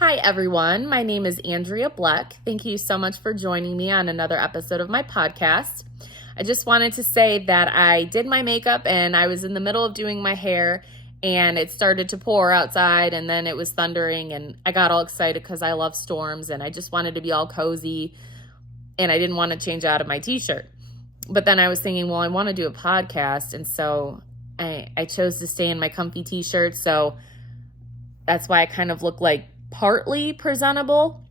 Hi, everyone. My name is Andrea Bleck. Thank you so much for joining me on another episode of my podcast. I just wanted to say that I did my makeup and I was in the middle of doing my hair and it started to pour outside and then it was thundering and I got all excited because I love storms and I just wanted to be all cozy and I didn't want to change out of my t-shirt. But then I was thinking, well, I want to do a podcast, and so I chose to stay in my comfy t-shirt. So that's why I kind of look like partly presentable.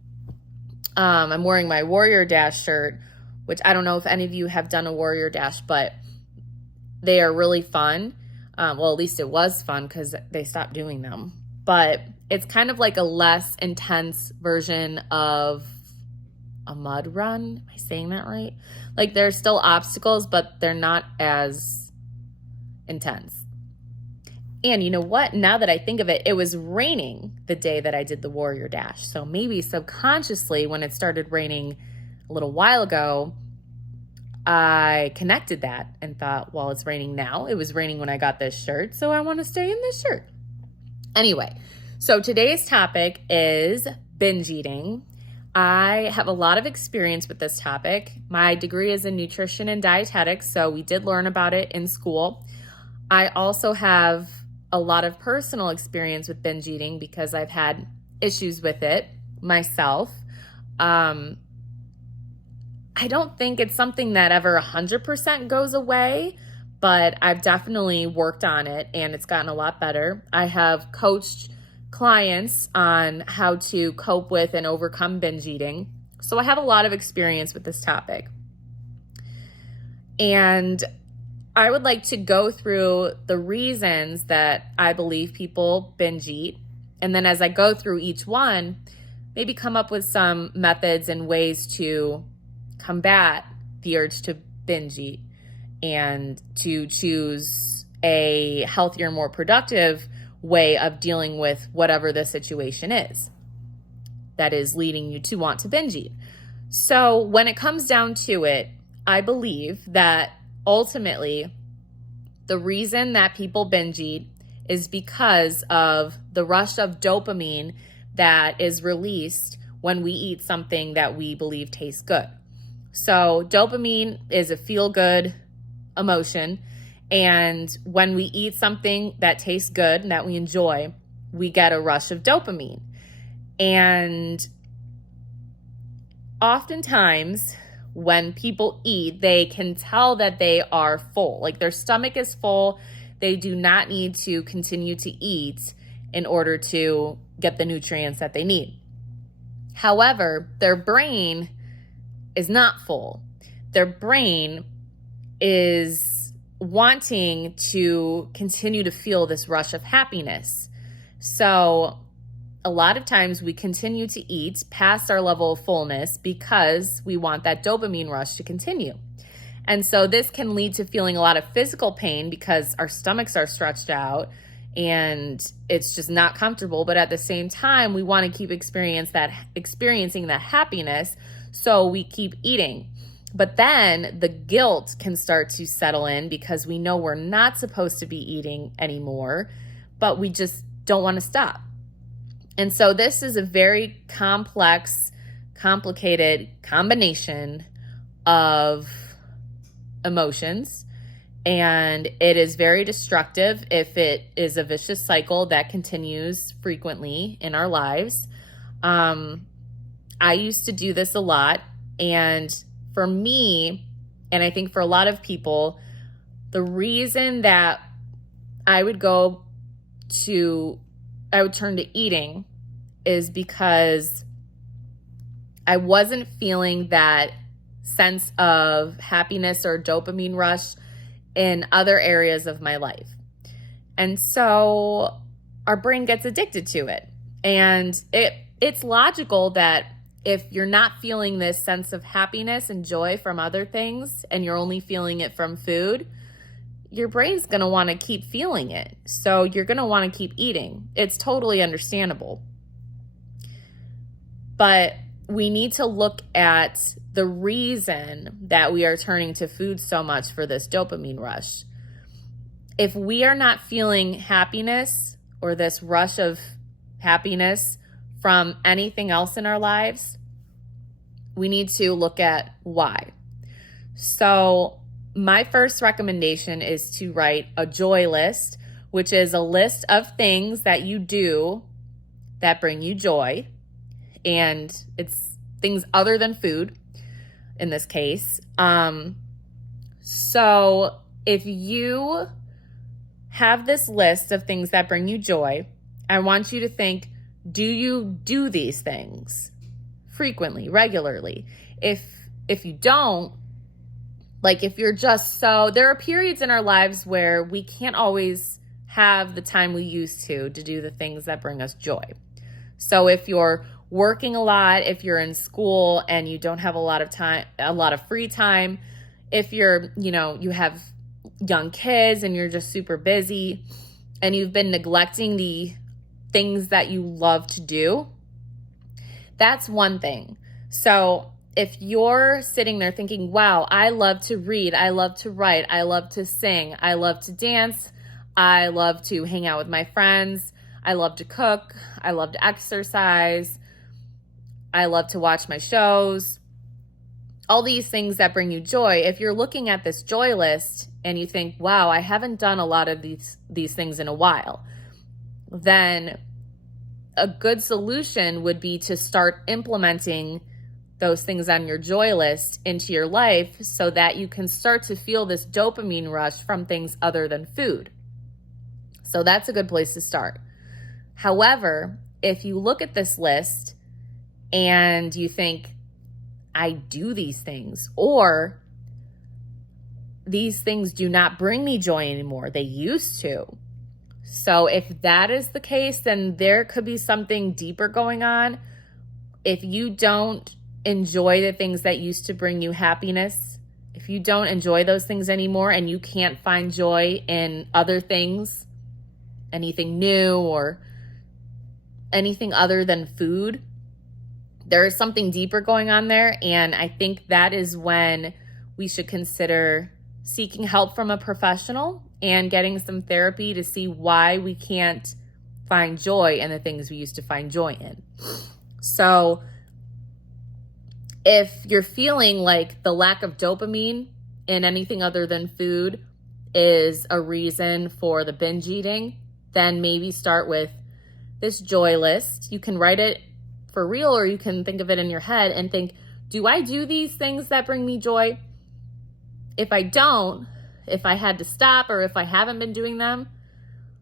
I'm wearing my Warrior Dash shirt, which I don't know if any of you have done a Warrior Dash, but they are really fun. Well, at least it was fun because they stopped doing them. But it's kind of like a less intense version of a mud run. Am I saying that right? Like there's still obstacles, but they're not as intense. And you know what? Now that I think of it, it was raining the day that I did the Warrior Dash. So maybe subconsciously, when it started raining a little while ago, I connected that and thought, well, it's raining now. It was raining when I got this shirt, so I want to stay in this shirt. Anyway, so today's topic is binge eating. I have a lot of experience with this topic. My degree is in nutrition and dietetics, so we did learn about it in school. I also have a lot of personal experience with binge eating because I've had issues with it myself. I don't think it's something that ever 100% goes away, but I've definitely worked on it and it's gotten a lot better. I have coached clients on how to cope with and overcome binge eating. So I have a lot of experience with this topic. And I would like to go through the reasons that I believe people binge eat. And then as I go through each one, maybe come up with some methods and ways to combat the urge to binge eat and to choose a healthier, more productive way of dealing with whatever the situation is that is leading you to want to binge eat. So when it comes down to it, I believe that ultimately, the reason that people binge eat is because of the rush of dopamine that is released when we eat something that we believe tastes good. So dopamine is a feel-good emotion, and when we eat something that tastes good and that we enjoy, we get a rush of dopamine. And oftentimes, when people eat, they can tell that they are full. Like their stomach is full. They do not need to continue to eat in order to get the nutrients that they need. However, their brain is not full. Their brain is wanting to continue to feel this rush of happiness. So a lot of times we continue to eat past our level of fullness because we want that dopamine rush to continue. And so this can lead to feeling a lot of physical pain because our stomachs are stretched out and it's just not comfortable. But at the same time, we want to keep experiencing that happiness, so we keep eating. But then the guilt can start to settle in because we know we're not supposed to be eating anymore, but we just don't want to stop. And so this is a very complex, complicated combination of emotions, and it is very destructive if it is a vicious cycle that continues frequently in our lives. I used to do this a lot, and for me, and I think for a lot of people, the reason that I would turn to eating is because I wasn't feeling that sense of happiness or dopamine rush in other areas of my life. And so our brain gets addicted to it. And it's logical that if you're not feeling this sense of happiness and joy from other things and you're only feeling it from food, your brain's going to want to keep feeling it. So you're going to want to keep eating. It's totally understandable. But we need to look at the reason that we are turning to food so much for this dopamine rush. If we are not feeling happiness or this rush of happiness from anything else in our lives, we need to look at why. So my first recommendation is to write a joy list, which is a list of things that you do that bring you joy. And it's things other than food in this case. So if you have this list of things that bring you joy, I want you to think, do you do these things frequently, regularly? If you don't, like if you're just there are periods in our lives where we can't always have the time we used to do the things that bring us joy. So if you're working a lot, if you're in school and you don't have a lot of free time, if you're, you have young kids and you're just super busy and you've been neglecting the things that you love to do, that's one thing. So if you're sitting there thinking, wow, I love to read, I love to write, I love to sing, I love to dance, I love to hang out with my friends, I love to cook, I love to exercise, I love to watch my shows, all these things that bring you joy. If you're looking at this joy list and you think, wow, I haven't done a lot of these things in a while, then a good solution would be to start implementing those things on your joy list into your life so that you can start to feel this dopamine rush from things other than food. So that's a good place to start. However, if you look at this list and you think, I do these things, or these things do not bring me joy anymore, they used to. So if that is the case, then there could be something deeper going on. If you don't enjoy the things that used to bring you happiness, if you don't enjoy those things anymore and you can't find joy in other things, anything new or anything other than food, there is something deeper going on there. And I think that is when we should consider seeking help from a professional and getting some therapy to see why we can't find joy in the things we used to find joy in. So if you're feeling like the lack of dopamine in anything other than food is a reason for the binge eating, then maybe start with this joy list. You can write it for real, or you can think of it in your head and think, do I do these things that bring me joy? If I don't, if I had to stop or if I haven't been doing them,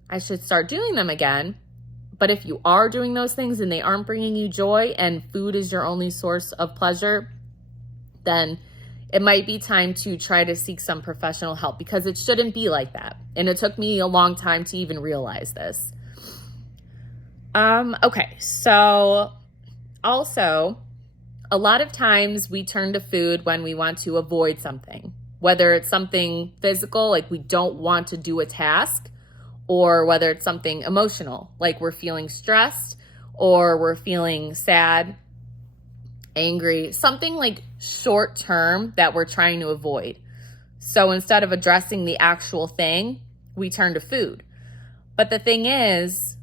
I should start doing them again. But if you are doing those things and they aren't bringing you joy and food is your only source of pleasure, then it might be time to try to seek some professional help, because it shouldn't be like that. And it took me a long time to even realize this. Okay, so also, a lot of times we turn to food when we want to avoid something, whether it's something physical, like we don't want to do a task, or whether it's something emotional, like we're feeling stressed or we're feeling sad, angry, something like short term that we're trying to avoid. So instead of addressing the actual thing, we turn to food. But the thing is,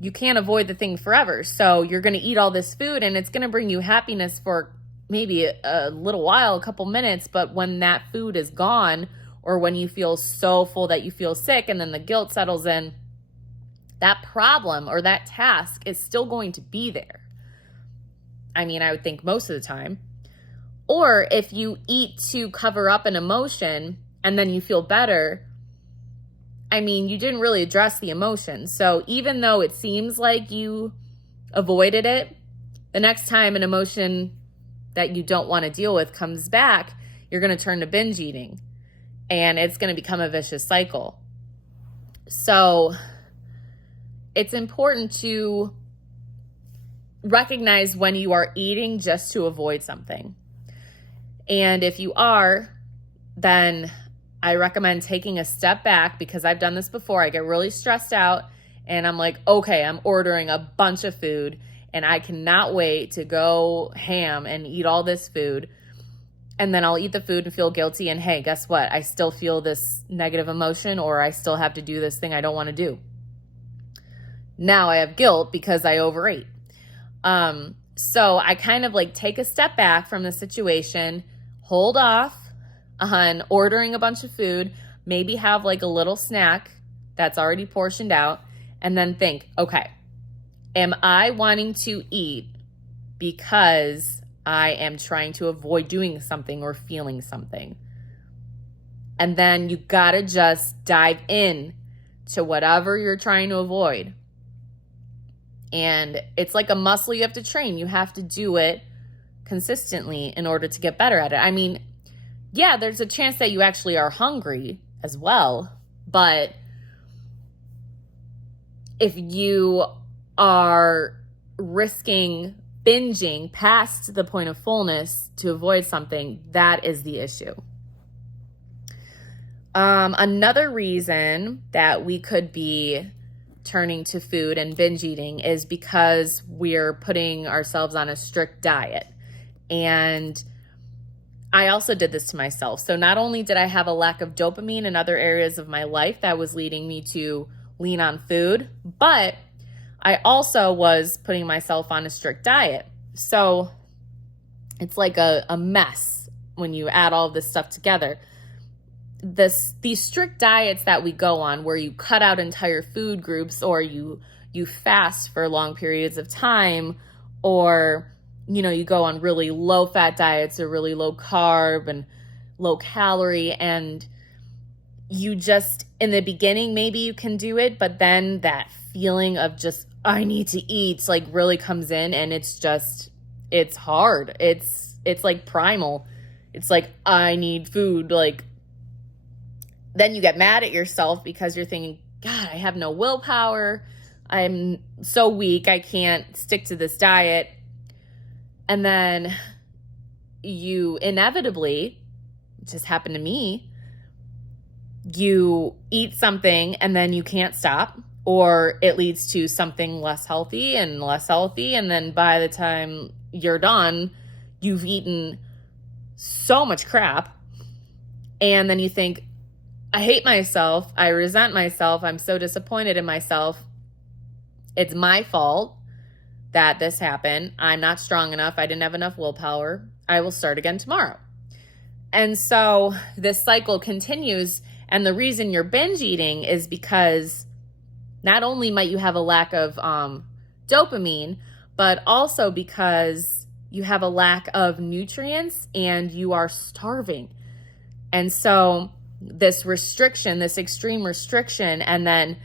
you can't avoid the thing forever. So you're going to eat all this food and it's going to bring you happiness for maybe a little while, a couple minutes. But when that food is gone, or when you feel so full that you feel sick and then the guilt settles in, that problem or that task is still going to be there. I mean, I would think most of the time. Or if you eat to cover up an emotion and then you feel better, I mean, you didn't really address the emotion. So even though it seems like you avoided it, the next time an emotion that you don't want to deal with comes back, you're going to turn to binge eating. And it's going to become a vicious cycle. So it's important to recognize when you are eating just to avoid something. And if you are, then I recommend taking a step back, because I've done this before. I get really stressed out and I'm like, okay, I'm ordering a bunch of food and I cannot wait to go ham and eat all this food. And then I'll eat the food and feel guilty. And hey, guess what? I still feel this negative emotion, or I still have to do this thing I don't want to do. Now I have guilt because I overate. So I kind of like take a step back from the situation, hold off on ordering a bunch of food, maybe have like a little snack that's already portioned out, and then think, okay, am I wanting to eat because I am trying to avoid doing something or feeling something? And then you gotta just dive in to whatever you're trying to avoid. And it's like a muscle you have to train. You have to do it consistently in order to get better at it. I mean, yeah, there's a chance that you actually are hungry as well. But if you are risking binging past the point of fullness to avoid something, that is the issue. Another reason that we could be turning to food and binge eating is because we're putting ourselves on a strict diet. And I also did this to myself. So not only did I have a lack of dopamine in other areas of my life that was leading me to lean on food, but I also was putting myself on a strict diet. So it's like a mess when you add all of this stuff together. These strict diets that we go on, where you cut out entire food groups, or you fast for long periods of time, or you go on really low fat diets or really low carb and low calorie, and you just, in the beginning, maybe you can do it, but then that feeling of just, I need to eat, like really comes in, and it's hard. It's like primal. It's like, I need food. Like, then you get mad at yourself because you're thinking, God, I have no willpower. I'm so weak. I can't stick to this diet. And then you inevitably, which has happened to me, you eat something and then you can't stop, or it leads to something less healthy and less healthy. And then by the time you're done, you've eaten so much crap. And then you think, I hate myself. I resent myself. I'm so disappointed in myself. It's my fault that this happened. I'm not strong enough. I didn't have enough willpower. I will start again tomorrow. And so this cycle continues. And the reason you're binge eating is because not only might you have a lack of dopamine, but also because you have a lack of nutrients and you are starving. And so this restriction, this extreme restriction, and then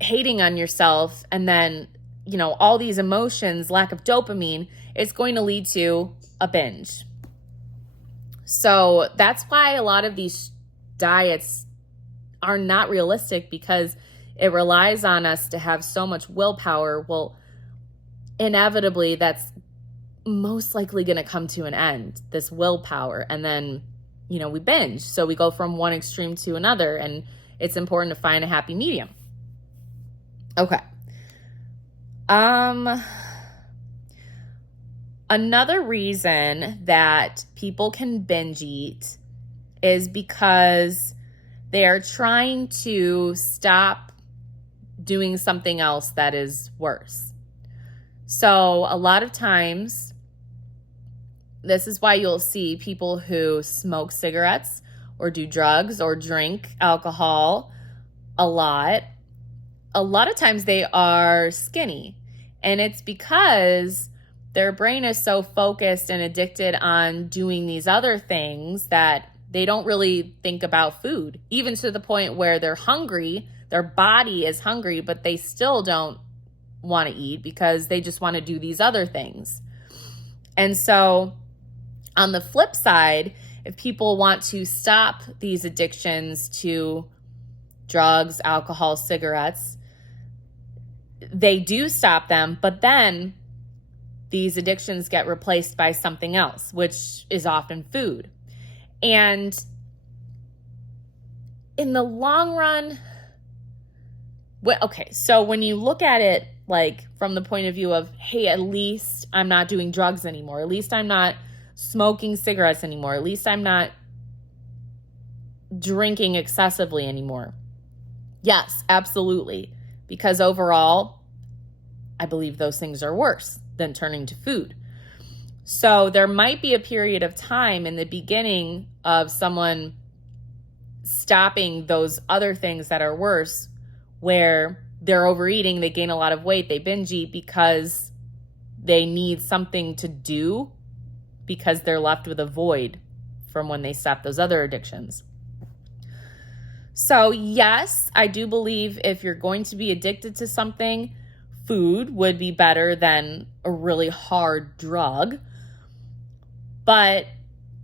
hating on yourself, and then, all these emotions, lack of dopamine, is going to lead to a binge. So that's why a lot of these diets are not realistic, because it relies on us to have so much willpower. Well, inevitably, that's most likely going to come to an end, this willpower, and then we binge. So we go from one extreme to another, and it's important to find a happy medium. Okay. Another reason that people can binge eat is because they are trying to stop doing something else that is worse. So a lot of times, this is why you'll see people who smoke cigarettes or do drugs or drink alcohol a lot. A lot of times they are skinny, and it's because their brain is so focused and addicted on doing these other things that they don't really think about food, even to the point where they're hungry, their body is hungry, but they still don't want to eat because they just want to do these other things. And so on the flip side, if people want to stop these addictions to drugs, alcohol, cigarettes, they do stop them, but then these addictions get replaced by something else, which is often food. And in the long run, so when you look at it like from the point of view of, hey, at least I'm not doing drugs anymore, at least I'm not smoking cigarettes anymore, at least I'm not drinking excessively anymore. Yes, absolutely. Because overall, I believe those things are worse than turning to food. So there might be a period of time in the beginning of someone stopping those other things that are worse, where they're overeating, they gain a lot of weight, they binge eat because they need something to do, because they're left with a void from when they stop those other addictions. So yes, I do believe if you're going to be addicted to something, food would be better than a really hard drug. But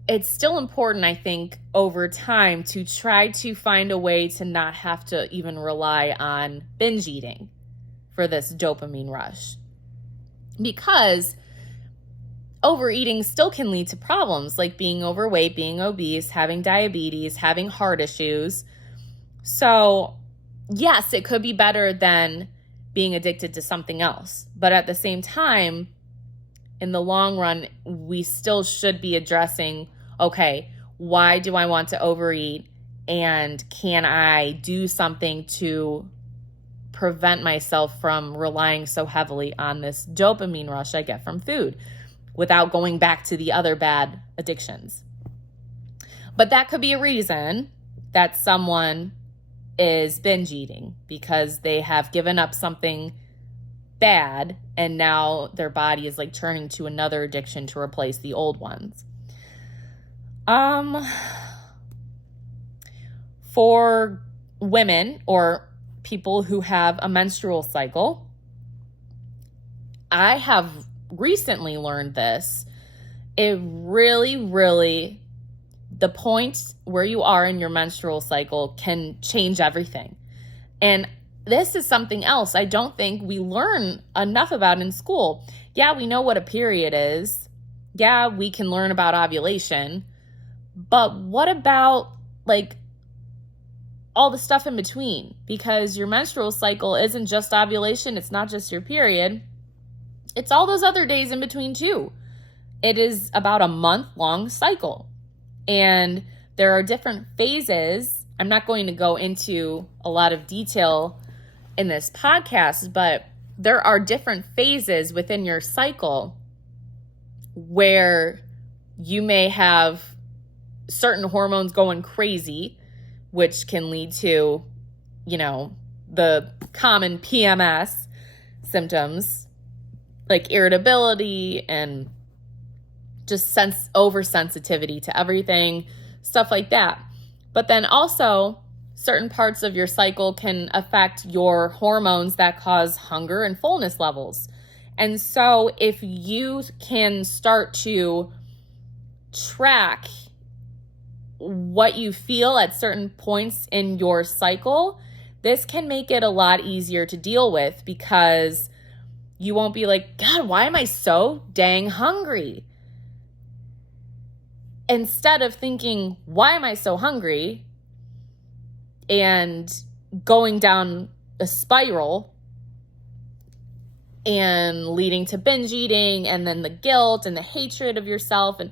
it's still important, I think, over time to try to find a way to not have to even rely on binge eating for this dopamine rush. Because overeating still can lead to problems like being overweight, being obese, having diabetes, having heart issues. So yes, it could be better than being addicted to something else. But at the same time, in the long run, we still should be addressing, okay, why do I want to overeat? And can I do something to prevent myself from relying so heavily on this dopamine rush I get from food without going back to the other bad addictions? But that could be a reason that someone is binge eating, because they have given up something bad and now their body is like turning to another addiction to replace the old ones. For women or people who have a menstrual cycle, I have recently learned this. It really, the point where you are in your menstrual cycle can change everything. And this is something else I don't think we learn enough about in school. Yeah, we know what a period is. Yeah, we can learn about ovulation. But what about like all the stuff in between? Because your menstrual cycle isn't just ovulation. It's not just your period. It's all those other days in between too. It is about a month-long cycle. And there are different phases. I'm not going to go into a lot of detail in this podcast, but there are different phases within your cycle where you may have certain hormones going crazy, which can lead to, the common PMS symptoms like irritability and just oversensitivity to everything, stuff like that. But then also certain parts of your cycle can affect your hormones that cause hunger and fullness levels. And so if you can start to track what you feel at certain points in your cycle, this can make it a lot easier to deal with, because you won't be like, God, why am I so dang hungry? Instead of thinking, why am I so hungry? And going down a spiral and leading to binge eating and then the guilt and the hatred of yourself. And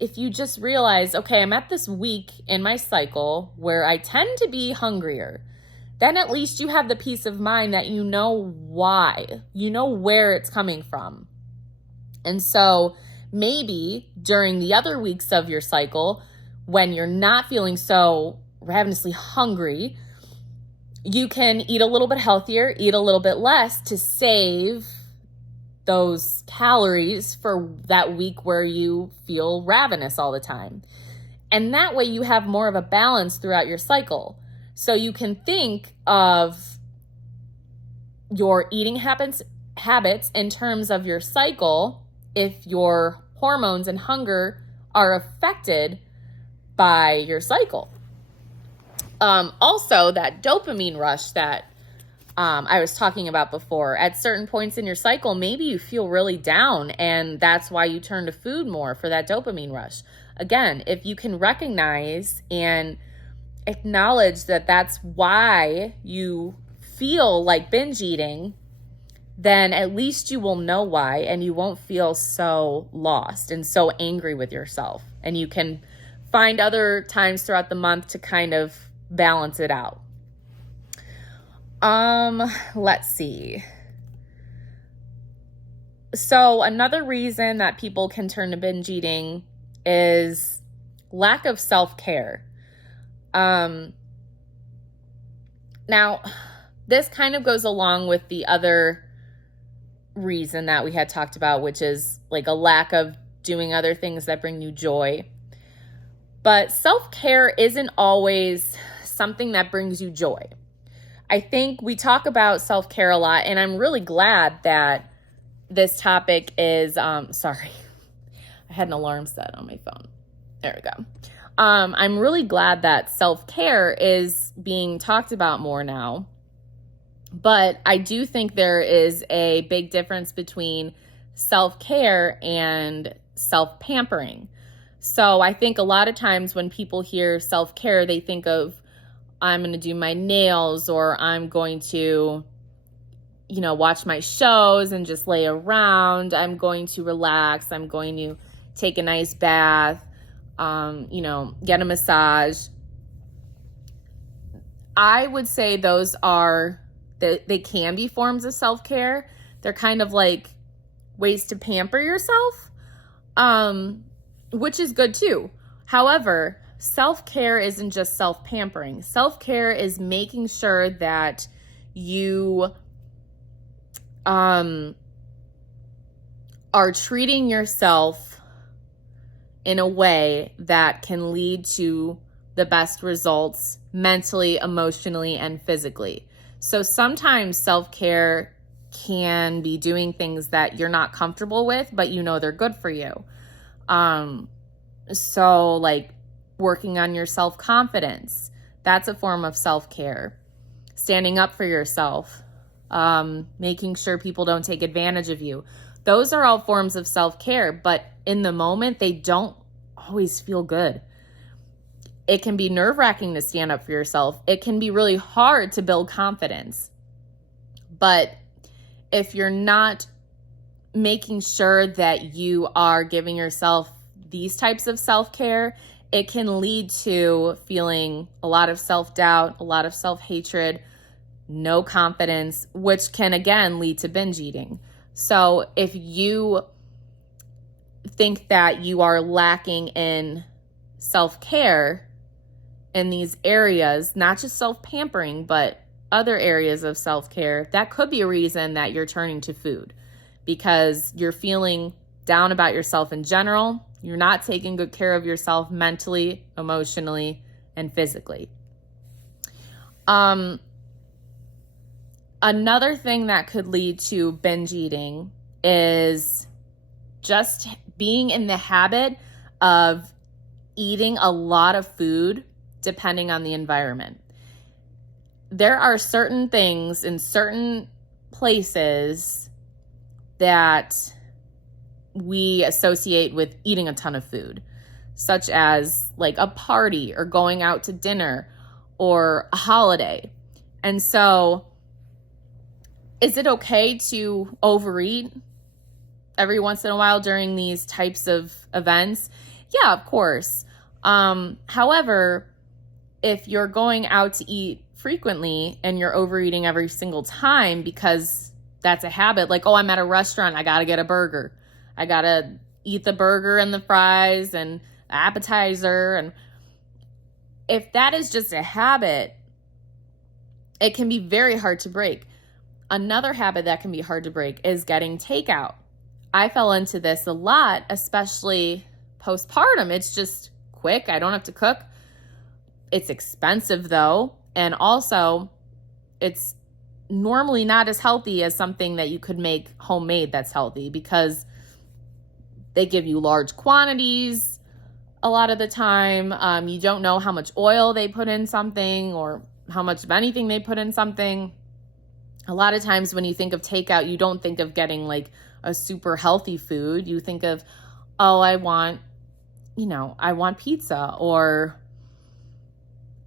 if you just realize, okay, I'm at this week in my cycle where I tend to be hungrier, then at least you have the peace of mind that you know why, you know where it's coming from. And so maybe during the other weeks of your cycle, when you're not feeling so ravenously hungry, you can eat a little bit healthier, eat a little bit less to save those calories for that week where you feel ravenous all the time. And that way you have more of a balance throughout your cycle. So you can think of your eating habits in terms of your cycle if your hormones and hunger are affected by your cycle. Also, that dopamine rush that I was talking about before, at certain points in your cycle, maybe you feel really down and that's why you turn to food more for that dopamine rush. Again, if you can recognize and acknowledge that that's why you feel like binge eating, then at least you will know why and you won't feel so lost and so angry with yourself. And you can find other times throughout the month to kind of balance it out. Let's see. So another reason that people can turn to binge eating is lack of self-care. Now, this kind of goes along with the other reason that we had talked about, which is like a lack of doing other things that bring you joy. But self-care isn't always something that brings you joy. I think we talk about self-care a lot, and I'm really glad that this topic is, sorry, I had an alarm set on my phone. There we go. I'm really glad that self-care is being talked about more now. But I do think there is a big difference between self-care and self-pampering. So I think a lot of times when people hear self-care, they think of, I'm going to do my nails, or I'm going to, watch my shows and just lay around. I'm going to relax. I'm going to take a nice bath, get a massage. I would say those are, they can be forms of self-care. They're kind of like ways to pamper yourself, which is good too. However, self-care isn't just self-pampering. Self-care is making sure that you are treating yourself in a way that can lead to the best results mentally, emotionally, and physically. So sometimes self-care can be doing things that you're not comfortable with, but they're good for you. So like working on your self-confidence, that's a form of self-care. Standing up for yourself, making sure people don't take advantage of you. Those are all forms of self-care, but in the moment, they don't always feel good. It can be nerve-wracking to stand up for yourself. It can be really hard to build confidence. But if you're not making sure that you are giving yourself these types of self-care, it can lead to feeling a lot of self-doubt, a lot of self-hatred, no confidence, which can again lead to binge eating. So if you think that you are lacking in self-care in these areas, not just self-pampering, but other areas of self-care, that could be a reason that you're turning to food, because you're feeling down about yourself in general. You're not taking good care of yourself mentally, emotionally, and physically. Another thing that could lead to binge eating is just being in the habit of eating a lot of food depending on the environment. There are certain things in certain places that we associate with eating a ton of food, such as like a party or going out to dinner or a holiday. And so, is it okay to overeat every once in a while during these types of events? Yeah, of course. However, if you're going out to eat frequently and you're overeating every single time because that's a habit, like, oh, I'm at a restaurant, I gotta get a burger. I gotta eat the burger and the fries and the appetizer. And if that is just a habit, it can be very hard to break. Another habit that can be hard to break is getting takeout. I fell into this a lot, especially postpartum. It's just quick. I don't have to cook. It's expensive though. And also it's normally not as healthy as something that you could make homemade that's healthy, because they give you large quantities a lot of the time. You don't know how much oil they put in something or how much of anything they put in something. A lot of times when you think of takeout, you don't think of getting like a super healthy food. You think of, oh, I want pizza or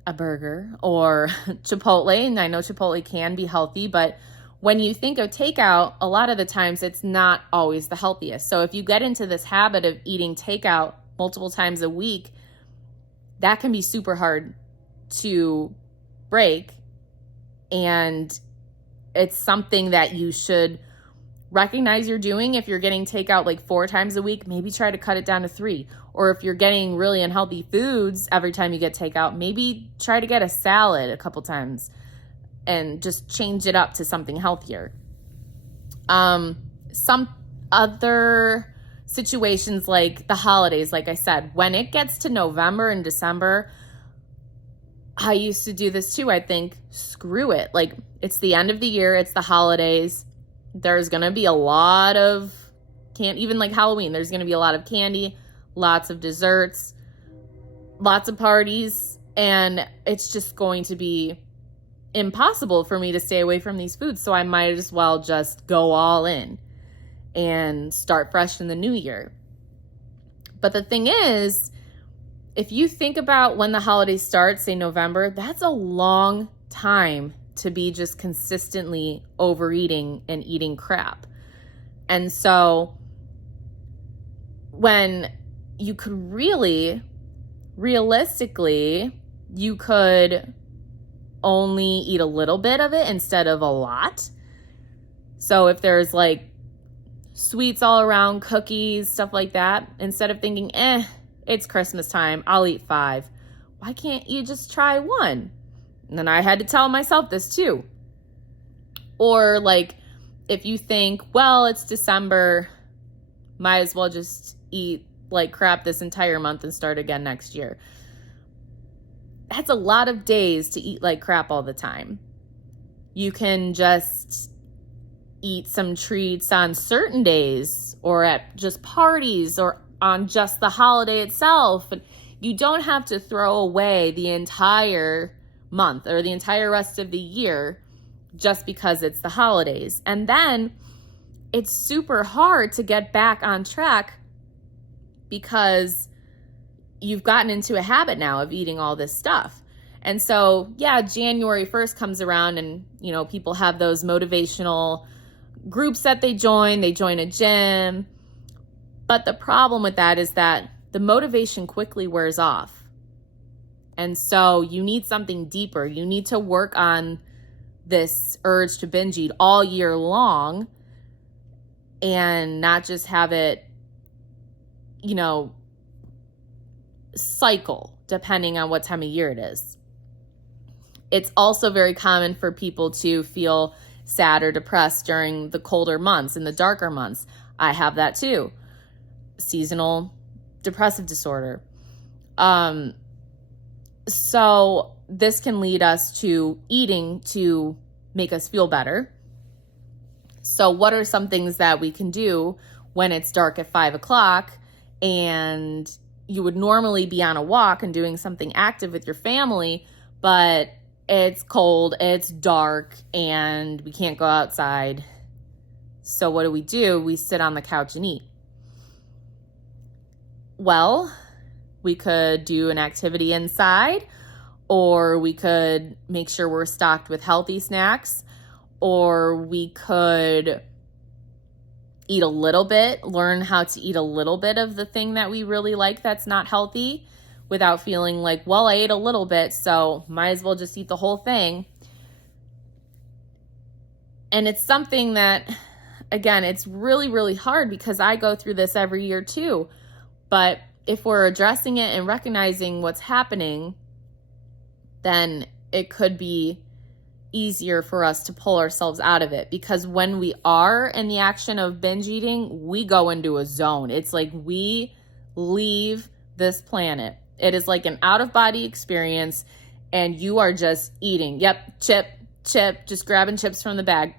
a burger or Chipotle. And I know Chipotle can be healthy, but when you think of takeout, a lot of the times it's not always the healthiest. So if you get into this habit of eating takeout multiple times a week, that can be super hard to break. And it's something that you should recognize you're doing. If you're getting takeout like 4 times a week, maybe try to cut it down to 3. Or if you're getting really unhealthy foods every time you get takeout, maybe try to get a salad a couple times and just change it up to something healthier. Some other situations like the holidays, like I said, when it gets to November and December, I used to do this too. I think, screw it. Like, it's the end of the year. It's the holidays. There's going to be a lot of even like Halloween, there's going to be a lot of candy, lots of desserts, lots of parties, and it's just going to be impossible for me to stay away from these foods. So I might as well just go all in and start fresh in the new year. But the thing is, if you think about when the holidays start, say November, that's a long time to be just consistently overeating and eating crap. And so when you could realistically, you could only eat a little bit of it instead of a lot. So if there's like sweets all around, cookies, stuff like that, instead of thinking, it's Christmas time, I'll eat 5. Why can't you just try 1? And then I had to tell myself this too. Or like, if you think, well, it's December, might as well just eat like crap this entire month and start again next year. That's a lot of days to eat like crap all the time. You can just eat some treats on certain days or at just parties or on just the holiday itself. And you don't have to throw away the entire month or the entire rest of the year just because it's the holidays. And then it's super hard to get back on track because you've gotten into a habit now of eating all this stuff. And so, yeah, January 1st comes around and, people have those motivational groups that they join a gym. But the problem with that is that the motivation quickly wears off. And so you need something deeper. You need to work on this urge to binge eat all year long and not just have it, cycle depending on what time of year it is. It's also very common for people to feel sad or depressed during the colder months and the darker months. I have that too. Seasonal depressive disorder. So this can lead us to eating to make us feel better. So what are some things that we can do when it's dark at 5 o'clock and you would normally be on a walk and doing something active with your family, but it's cold, it's dark, and we can't go outside. So what do? We sit on the couch and eat. Well, we could do an activity inside, or we could make sure we're stocked with healthy snacks, or we could eat a little bit, learn how to eat a little bit of the thing that we really like that's not healthy without feeling like, well, I ate a little bit, so might as well just eat the whole thing. And it's something that, again, it's really, really hard because I go through this every year too. But if we're addressing it and recognizing what's happening, then it could be easier for us to pull ourselves out of it. Because when we are in the action of binge eating, we go into a zone. It's like we leave this planet. It is like an out-of-body experience, and you are just eating. Yep, chip, just grabbing chips from the bag.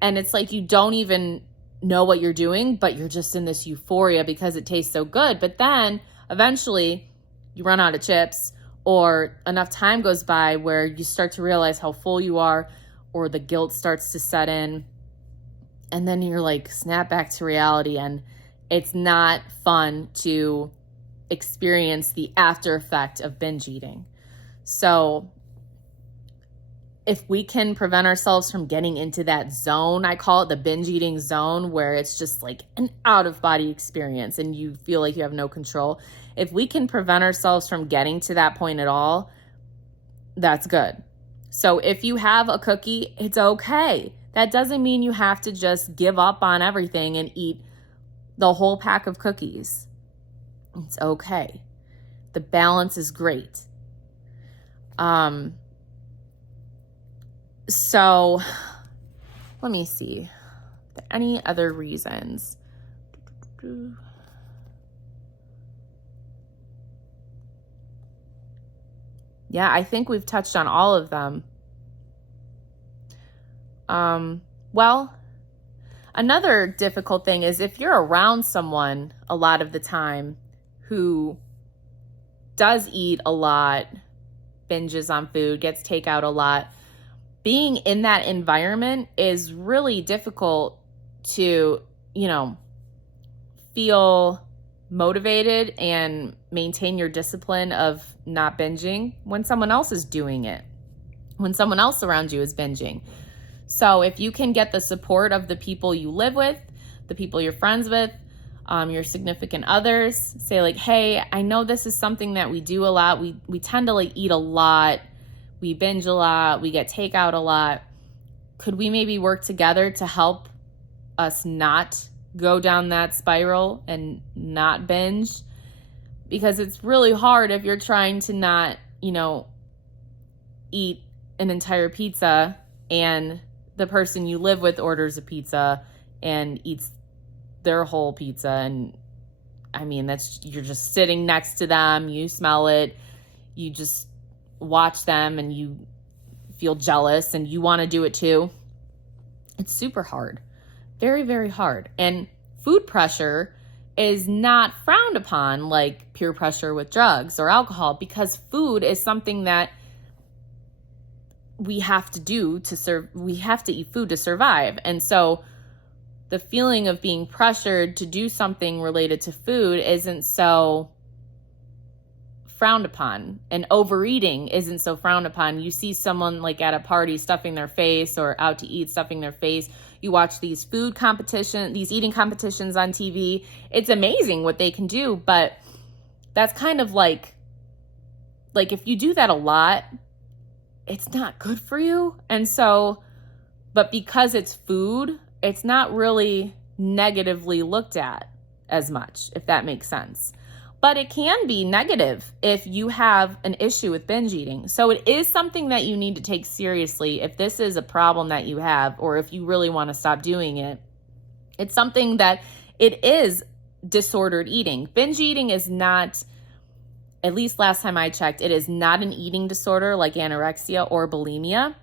And it's like you don't even know what you're doing, but you're just in this euphoria because it tastes so good. But then eventually you run out of chips, or enough time goes by where you start to realize how full you are, or the guilt starts to set in. And then you're like, snap back to reality. And it's not fun to experience the after effect of binge eating. So if we can prevent ourselves from getting into that zone, I call it the binge eating zone, where it's just like an out of body experience and you feel like you have no control. If we can prevent ourselves from getting to that point at all, that's good. So if you have a cookie, it's okay. That doesn't mean you have to just give up on everything and eat the whole pack of cookies. It's okay. The balance is great. So let me see. Any other reasons? Yeah, I think we've touched on all of them. Well, another difficult thing is if you're around someone a lot of the time who does eat a lot, binges on food, gets takeout a lot, being in that environment is really difficult to, feel motivated and maintain your discipline of not binging when someone else is doing it, when someone else around you is binging. So if you can get the support of the people you live with, the people you're friends with, your significant others, say like, hey, I know this is something that we do a lot. We tend to like eat a lot. We binge a lot. We get takeout a lot. Could we maybe work together to help us not go down that spiral and not binge? Because it's really hard if you're trying to not, eat an entire pizza and the person you live with orders a pizza and eats their whole pizza. And I mean, you're just sitting next to them, you smell it, you just watch them and you feel jealous and you want to do it too. It's super hard. Very, very hard. And food pressure is not frowned upon like peer pressure with drugs or alcohol, because food is something that we have to do to serve. We have to eat food to survive. And so the feeling of being pressured to do something related to food isn't so frowned upon, and overeating isn't so frowned upon. You see someone like at a party stuffing their face or out to eat stuffing their face. You watch these these eating competitions on TV. It's amazing what they can do, but that's kind of like if you do that a lot, it's not good for you. And so, but because it's food, it's not really negatively looked at as much, if that makes sense. But it can be negative if you have an issue with binge eating. So it is something that you need to take seriously if this is a problem that you have, or if you really want to stop doing it. It's something that it is disordered eating. Binge eating is not, at least last time I checked, it is not an eating disorder like anorexia or bulimia,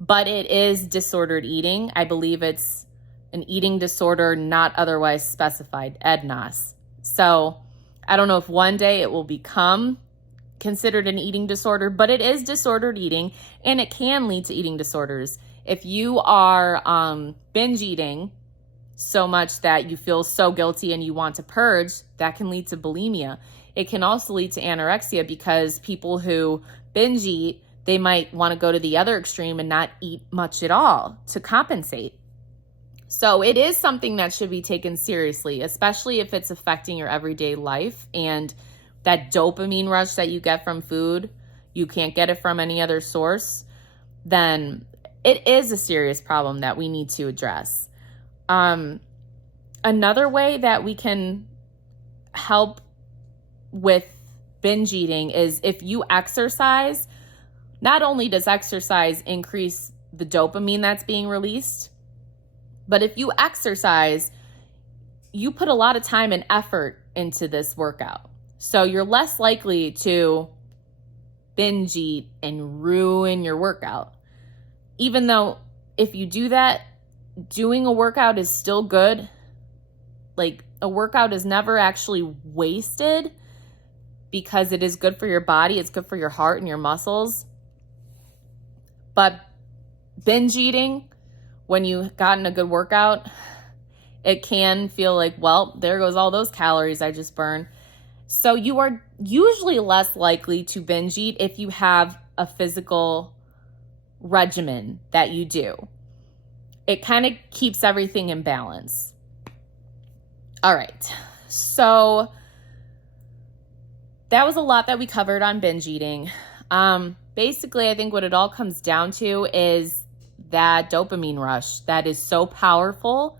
but it is disordered eating. I believe it's an eating disorder not otherwise specified, EDNOS. So I don't know if one day it will become considered an eating disorder, but it is disordered eating, and it can lead to eating disorders. If you are binge eating so much that you feel so guilty and you want to purge, that can lead to bulimia. It can also lead to anorexia, because people who binge eat, they might want to go to the other extreme and not eat much at all to compensate. So it is something that should be taken seriously, especially if it's affecting your everyday life, and that dopamine rush that you get from food, you can't get it from any other source, then it is a serious problem that we need to address. Another way that we can help with binge eating is if you exercise. Not only does exercise increase the dopamine that's being released, but if you exercise, you put a lot of time and effort into this workout. So you're less likely to binge eat and ruin your workout. Even though if you do that, doing a workout is still good. Like, a workout is never actually wasted, because it is good for your body. It's good for your heart and your muscles. But binge eating, when you've gotten a good workout, it can feel like, well, there goes all those calories I just burned. So you are usually less likely to binge eat if you have a physical regimen that you do. It kind of keeps everything in balance. All right. So that was a lot that we covered on binge eating. Basically, I think what it all comes down to is that dopamine rush that is so powerful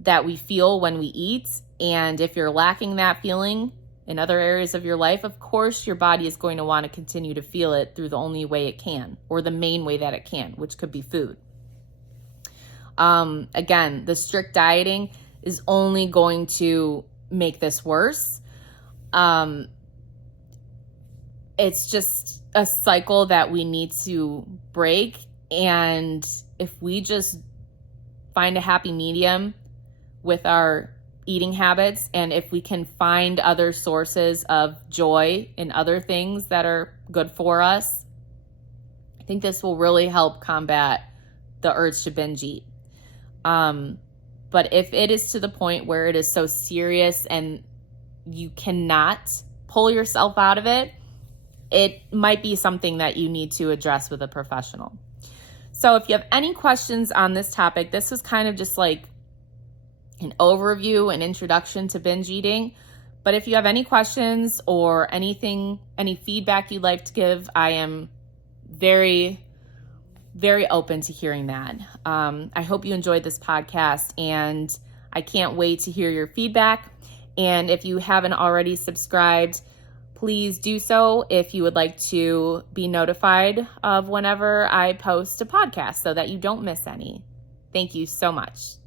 that we feel when we eat. And if you're lacking that feeling in other areas of your life, of course, your body is going to want to continue to feel it through the only way it can, or the main way that it can, which could be food. Again, the strict dieting is only going to make this worse. It's just a cycle that we need to break. And if we just find a happy medium with our eating habits, and if we can find other sources of joy in other things that are good for us, I think this will really help combat the urge to binge eat. But if it is to the point where it is so serious and you cannot pull yourself out of it, it might be something that you need to address with a professional. So if you have any questions on this topic, this was kind of just like an overview, an introduction to binge eating. But if you have any questions or anything, any feedback you'd like to give, I am very, very open to hearing that. I hope you enjoyed this podcast, and I can't wait to hear your feedback. And if you haven't already subscribed, please do so if you would like to be notified of whenever I post a podcast so that you don't miss any. Thank you so much.